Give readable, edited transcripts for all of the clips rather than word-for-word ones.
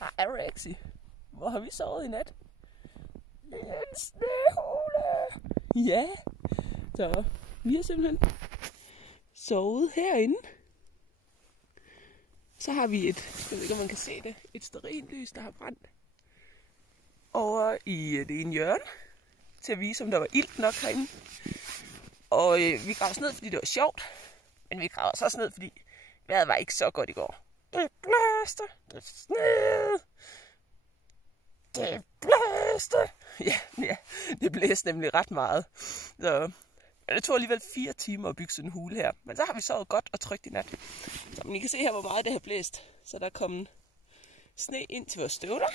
Hej Rexy. Hvor har vi sovet i nat? I en snehule. Ja, så vi har simpelthen sovet herinde. Så har vi jeg ved ikke om man kan se det, et stearinlys, der har brændt over i det ene hjørne, til at vise, om der var ilt nok herinde. Og vi gravede os ned, fordi det var sjovt, men vi gravede os også ned, fordi vejret var ikke så godt i går. Det blæste, det snede, det blæste. Ja, det blæste nemlig ret meget. Så det tog alligevel 4 timer at bygge sådan en hule her. Men så har vi sovet godt og trygt i nat. Så I kan se her, hvor meget det har blæst. Så der er kommet sne ind til vores støvler.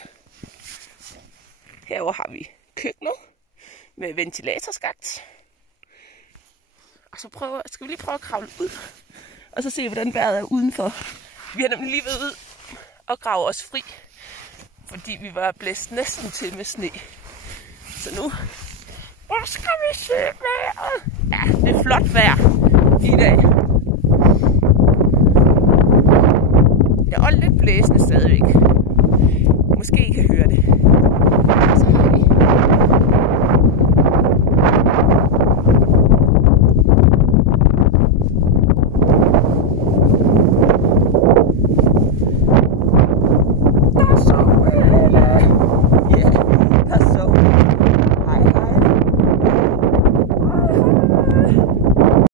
Herover har vi køkkenet med ventilatorskagt. Og så skal vi lige prøve at kravle ud. Og så se, hvordan vejret er udenfor. Vi har nemlig lige været ud og grave os fri. Fordi vi var blæst næsten til med sne. Så nu skal vi se vejret. Ja, det er flot vejr i dag.